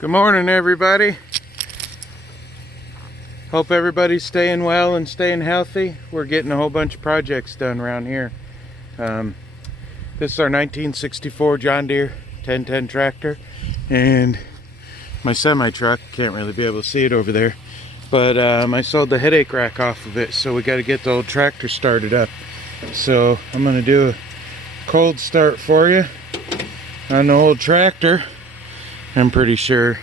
Good morning, everybody. Hope everybody's staying well and staying healthy. We're getting a whole bunch of projects done around here. This is our 1964 John Deere 1010 tractor, and my semi-truck. Can't really be able to see it over there, but I sold the headache rack off of it, so we got to get the old tractor started up. So I'm going to do a cold start for you on the old tractor. I'm pretty sure,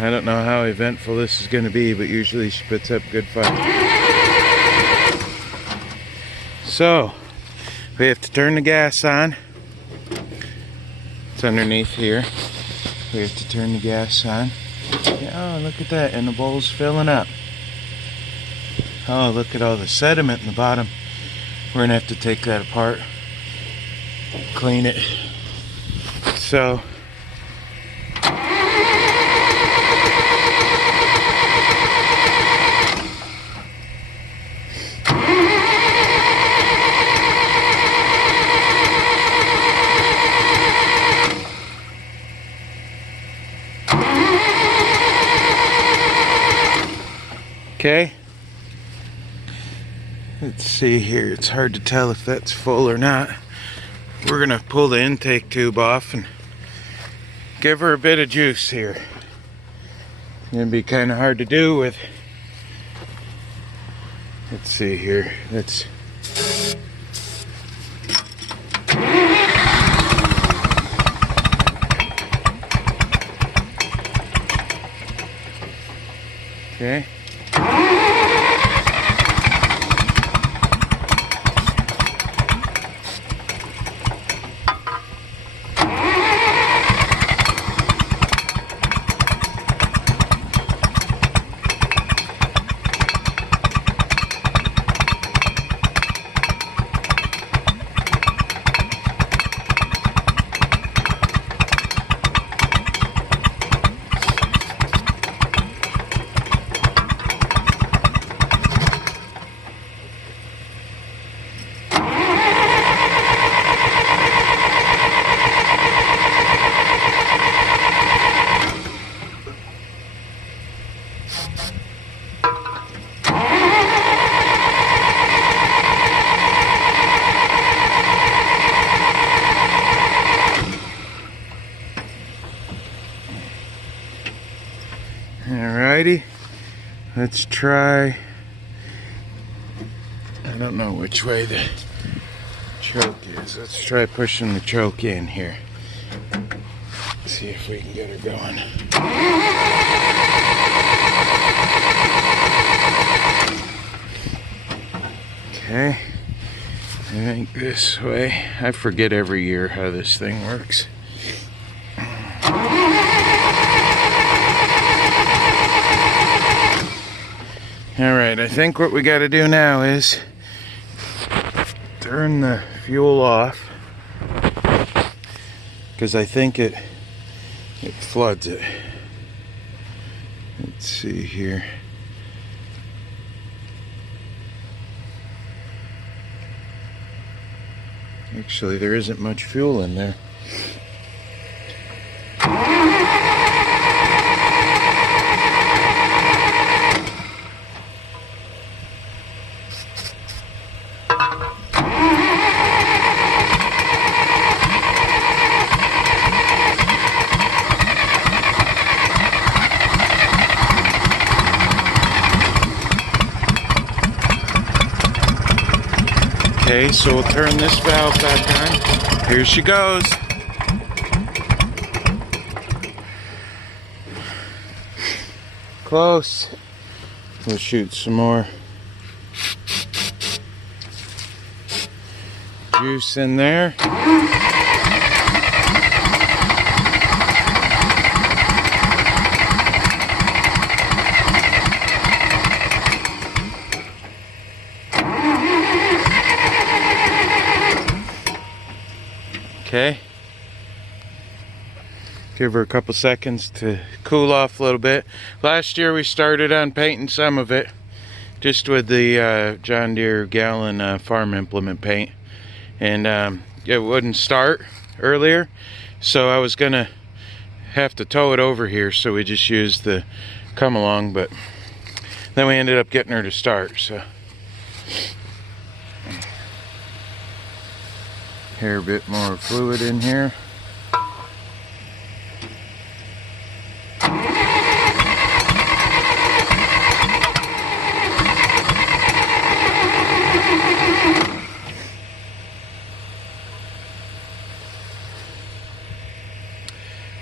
I don't know how eventful this is going to be, but usually she puts up good fire. So, we have to turn the gas on. It's underneath here. We have to turn the gas on. Oh, look at that, and the bowl's filling up. Oh, look at all the sediment in the bottom. We're going to have to take that apart, clean it. So, okay, let's see here. It's hard to tell if that's full or not. We're gonna pull the intake tube off and give her a bit of juice here. It's gonna be kind of hard to do with. Let's see here. Okay. Alrighty, let's try. I don't know which way the choke is. Let's try pushing the choke in here. See if we can get her going. Okay, I think this way. I forget every year how this thing works. Alright, I think what we got to do now is turn the fuel off, because I think it floods it. Let's see here. Actually, there isn't much fuel in there. Okay, so we'll turn this valve back on. Here she goes. Close. We'll shoot some more juice in there. Okay, give her a couple seconds to cool off a little bit. Last year we started on painting some of it just with the John Deere gallon farm implement paint, and it wouldn't start earlier, so I was gonna have to tow it over here, so we just used the come along, but then we ended up getting her to start. So here, a bit more fluid in here.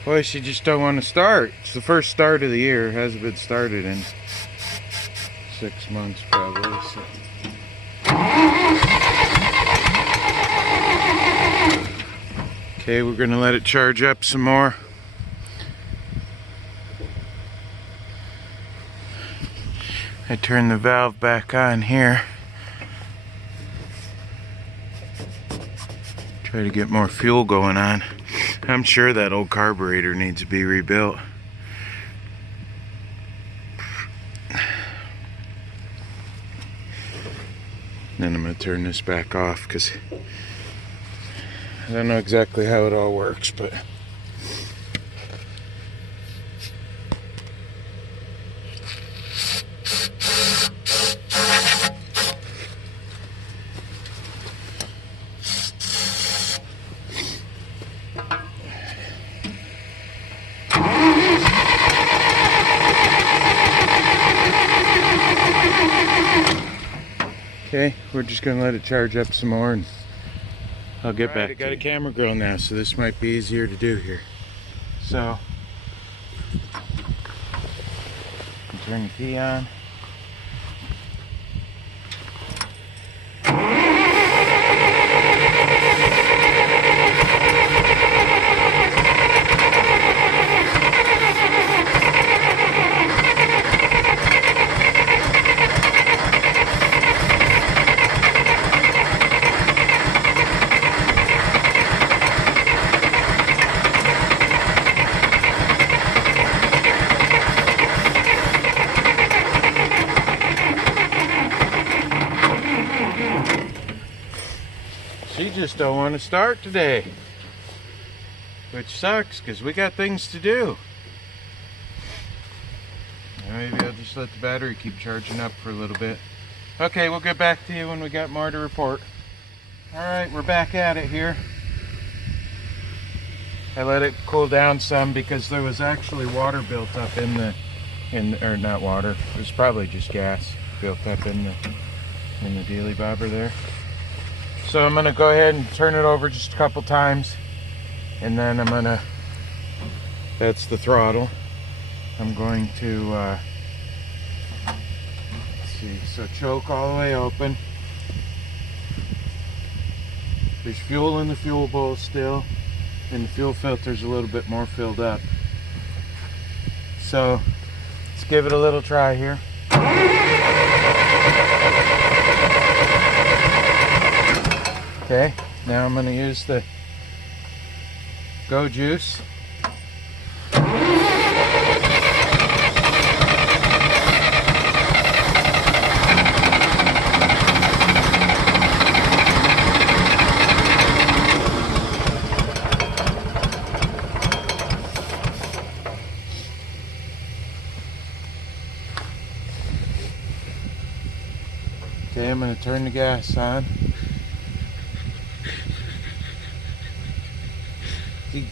Boy, she just don't want to start. It's the first start of the year. It hasn't been started in 6 months probably. So. Okay, we're gonna let it charge up some more. I turn the valve back on here. Try to get more fuel going on. I'm sure that old carburetor needs to be rebuilt. Then I'm going to turn this back off because I don't know exactly how it all works, but okay, we're just gonna let it charge up some more and I'll get back. I got a camera girl now, so this might be easier to do here. So, turn the key on. She just don't want to start today, which sucks because we got things to do. Maybe I'll just let the battery keep charging up for a little bit. Okay, we'll get back to you when we got more to report. Alright, we're back at it here. I let it cool down some because there was actually water built up or not water, it was probably just gas built up in the dealy bobber there. So I'm gonna go ahead and turn it over just a couple times, and then I'm gonna, that's the throttle. I'm going to, let's see, so choke all the way open. There's fuel in the fuel bowl still, and the fuel filter's a little bit more filled up. So let's give it a little try here. Okay, now I'm going to use the Go Juice. Okay, I'm going to turn the gas on.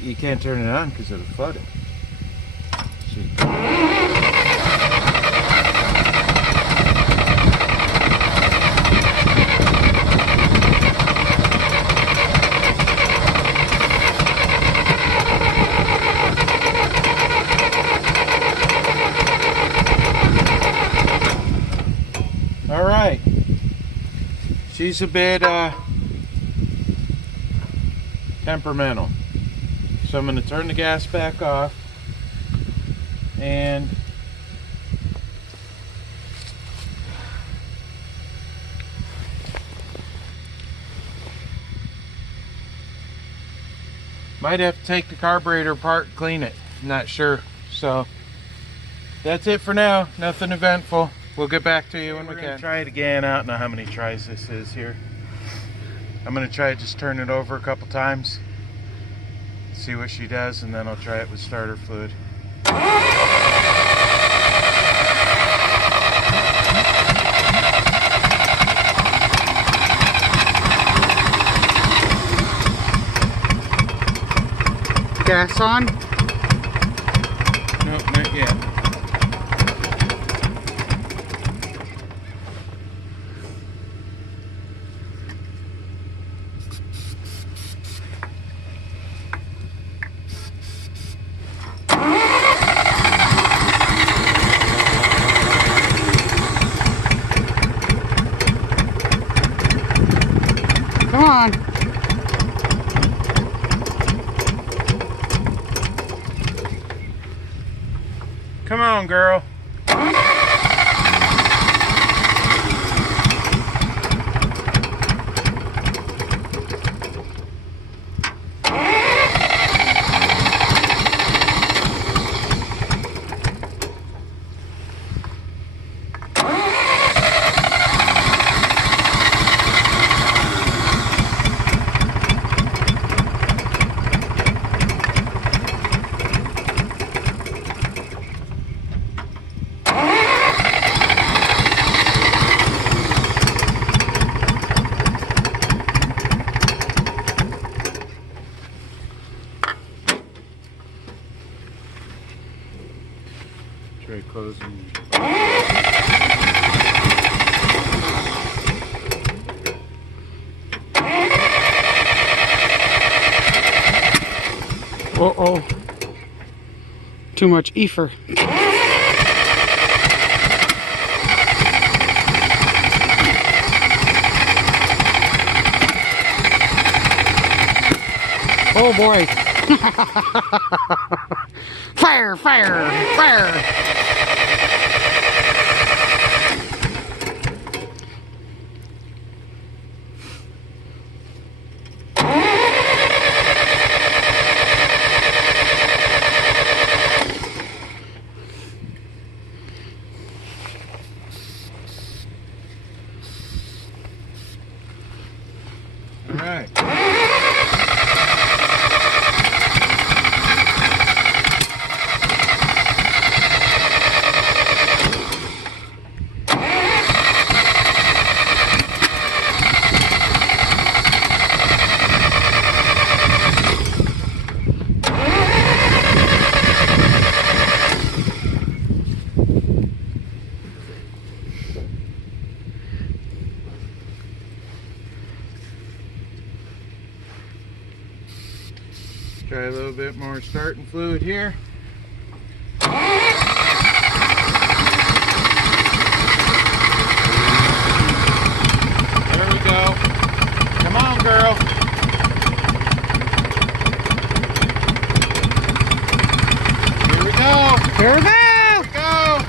You can't turn it on because of the flooding. All right. She's a bit temperamental. So I'm going to turn the gas back off and might have to take the carburetor apart and clean it. I'm not sure. So that's it for now. Nothing eventful. We'll get back to you when we can. Try it again. I don't know how many tries this is here. I'm going to try to just turn it over a couple times. see what she does, and then I'll try it with starter fluid. Gas on? Nope, not yet. Come on. Come on, girl. Try closing. Uh-oh. Too much ether. Oh boy. Fire, fire, fire. All right. Try a little bit more starting fluid here. There we go. Come on, girl. Here we go. Here we go. Go.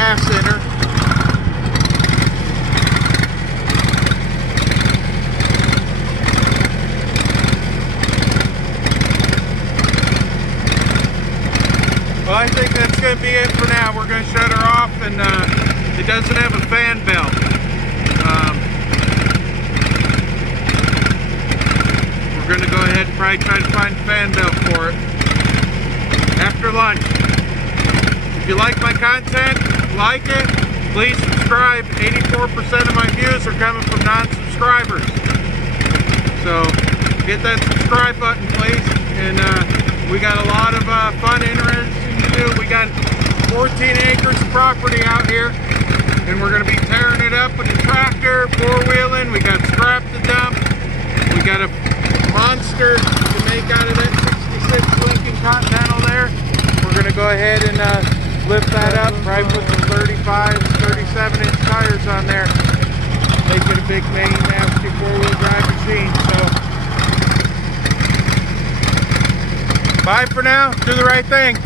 gas in her. Well, I think that's going to be it for now. We're going to shut her off, and it doesn't have a fan belt. We're going to go ahead and probably try to find a fan belt for it after lunch. If you like my content, like it, please subscribe. 84% of my views are coming from non-subscribers. So hit that subscribe button, please. And we got a lot of fun, interesting to do. We got 14 acres of property out here, and we're going to be tearing it up with the tractor, four-wheeling. We got scrap to dump. We got a monster to make out of that 66 Lincoln Continental there. We're going to go ahead and lift that up, probably put some 35, 37-inch tires on there. Make it a big, main, nasty four-wheel drive machine. So, bye for now. Do the right thing.